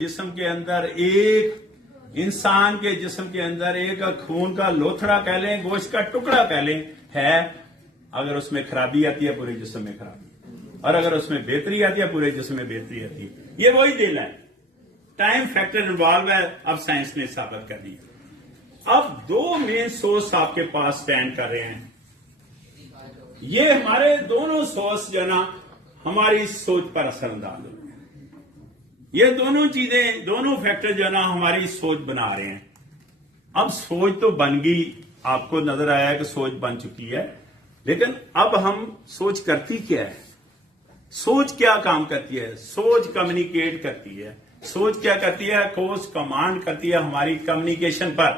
जिस्म के अंदर एक इंसान के जिस्म के अंदर एक खून का लोथड़ा कह लें, गोश्त का टुकड़ा कह लें है। अगर उसमें खराबी आती है पूरे जिस्म में खराबी, और अगर उसमें बेहतरी आती है पूरे जिस्म में बेहतरी आती है। ये वही दिल है। टाइम फैक्टर इन्वॉल्व है, अब साइंस ने साबित कर दिया। अब दो मेन सोर्स आपके पास स्टैंड कर रहे हैं। ये हमारे दोनों सोर्स जो ना हमारी सोच पर असरअंदाज हो, ये दोनों चीजें, दोनों फैक्टर जो ना हमारी सोच बना रहे हैं। अब सोच तो बन गई, आपको नजर आया कि सोच बन चुकी है, लेकिन अब हम सोच करती क्या है? सोच क्या काम करती है? सोच कम्युनिकेट करती है। सोच क्या करती है? सोच कमांड करती है हमारी कम्युनिकेशन पर,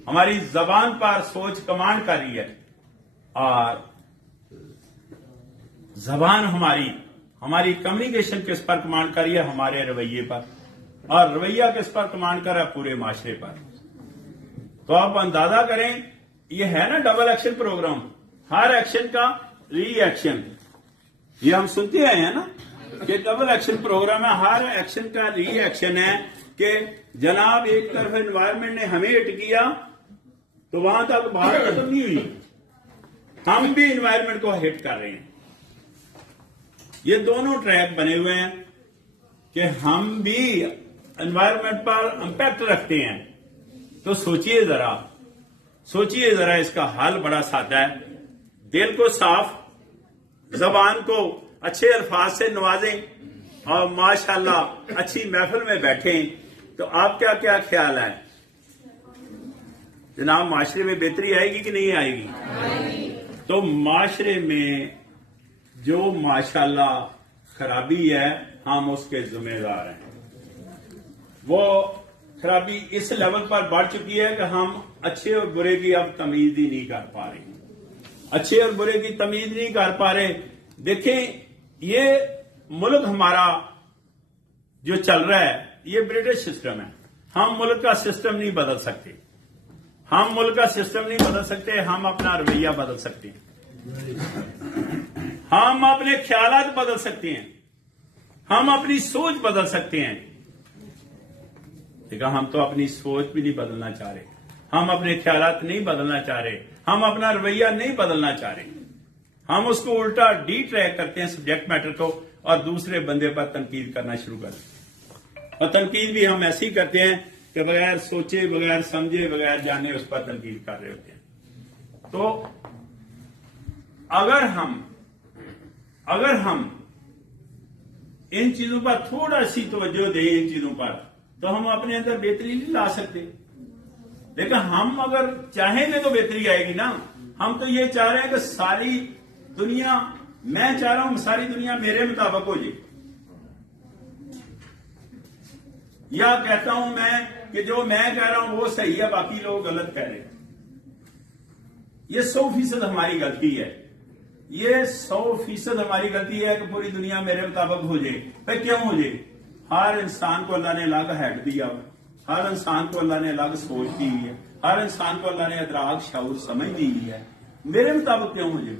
हमारी जबान पर सोच कमांड कर रही है। और जबान हमारी कम्युनिकेशन किस पर कमांड कर रही है? हमारे रवैये पर। और रवैया किस पर कमांड कर रहा है? पूरे माशरे पर। तो आप अंदाजा करें, ये है ना डबल एक्शन प्रोग्राम, हर एक्शन का रिएक्शन। ये हम सुनते आए हैं ना कि डबल एक्शन प्रोग्राम है, हर एक्शन का रिएक्शन है। कि जनाब एक तरफ एनवायरमेंट ने हमें हिट किया तो वहां तक बात खत्म नहीं हुई, हम भी एनवायरमेंट को हिट कर रहे हैं। ये दोनों ट्रैक बने हुए हैं कि हम भी एनवायरमेंट पर इंपैक्ट रखते हैं। तो सोचिए जरा, इसका हल बड़ा सादा है। दिल को साफ, जबान को अच्छे अल्फाज से नवाजें और माशाल्लाह अच्छी महफिल में बैठें। तो आपका क्या ख्याल है जनाब, माशरे में बेहतरी आएगी कि नहीं आएगी? तो माशरे में जो माशाल्लाह खराबी है, हम उसके जिम्मेदार हैं। वो खराबी इस लेवल पर बढ़ चुकी है कि हम अच्छे और बुरे की अब तमीज ही नहीं कर पा रहे। अच्छे और बुरे की तमीज नहीं कर पा रहे। देखें, ये मुल्क हमारा जो चल रहा है, ये ब्रिटिश सिस्टम है। हम मुल्क का सिस्टम नहीं बदल सकते, हम अपना रवैया बदल सकते हैं, हम अपने ख्यालात बदल सकते हैं, हम अपनी सोच बदल सकते हैं। देखा, हम तो अपनी सोच भी नहीं बदलना चाह रहे, हम अपने ख्यालात नहीं बदलना चाह रहे, हम अपना रवैया नहीं बदलना चाह रहे। हम उसको उल्टा डी ट्रैक करते हैं सब्जेक्ट मैटर को, और दूसरे बंदे पर तनकीद करना शुरू कर देते। और तनकीद भी हम ऐसे ही करते हैं कि बगैर सोचे, बगैर समझे, बगैर जाने उस पर तनकीद कर रहे होते हैं। तो अगर हम इन चीजों पर थोड़ा सी तवज्जो दें, इन चीजों पर, तो हम अपने अंदर बेहतरी नहीं ला सकते। लेकिन हम अगर चाहेंगे तो बेहतरी आएगी ना। हम तो ये चाह रहे हैं कि सारी दुनिया, मैं चाह रहा हूं सारी दुनिया मेरे मुताबिक हो जाए, या कहता हूं मैं कि जो मैं कह रहा हूं वो सही है, बाकी लोग गलत कह रहे हैं। ये 100% हमारी गलती है। ये 100% हमारी गलती है कि पूरी दुनिया मेरे मुताबिक हो जाए। भाई क्यों हो जाए? हर इंसान को अल्लाह ने अलग हेड दिया हुआ, हर इंसान को अल्लाह ने अलग सोच दी हुई है, हर इंसान को अल्लाह ने अदराक शऊर समझ दी हुई है। मेरे मुताबिक क्यों हो जाए?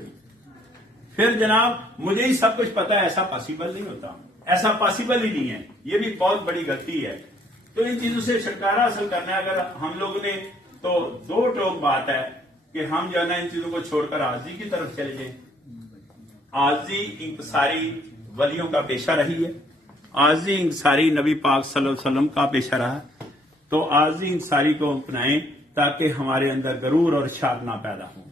फिर जनाब मुझे ही सब कुछ पता है, ऐसा पॉसिबल नहीं होता, ऐसा पॉसिबल ही नहीं है। ये भी बहुत बड़ी गलती है। तो इन चीजों से छुटकारा हासिल करना है अगर हम लोगों ने, तो दो टोक बात है कि हम जो है ना इन चीजों को छोड़कर आजी की तरफ चले जाए। आजी इंकसारी वलियों का पेशा रही है, आजी इंकसारी नबी पाक सल्लल्लाहु अलैहि वसल्लम का पेशा रहा। तो आजी इंकसारी को अपनाएं ताकि हमारे अंदर गरूर और शाद ना पैदा हो।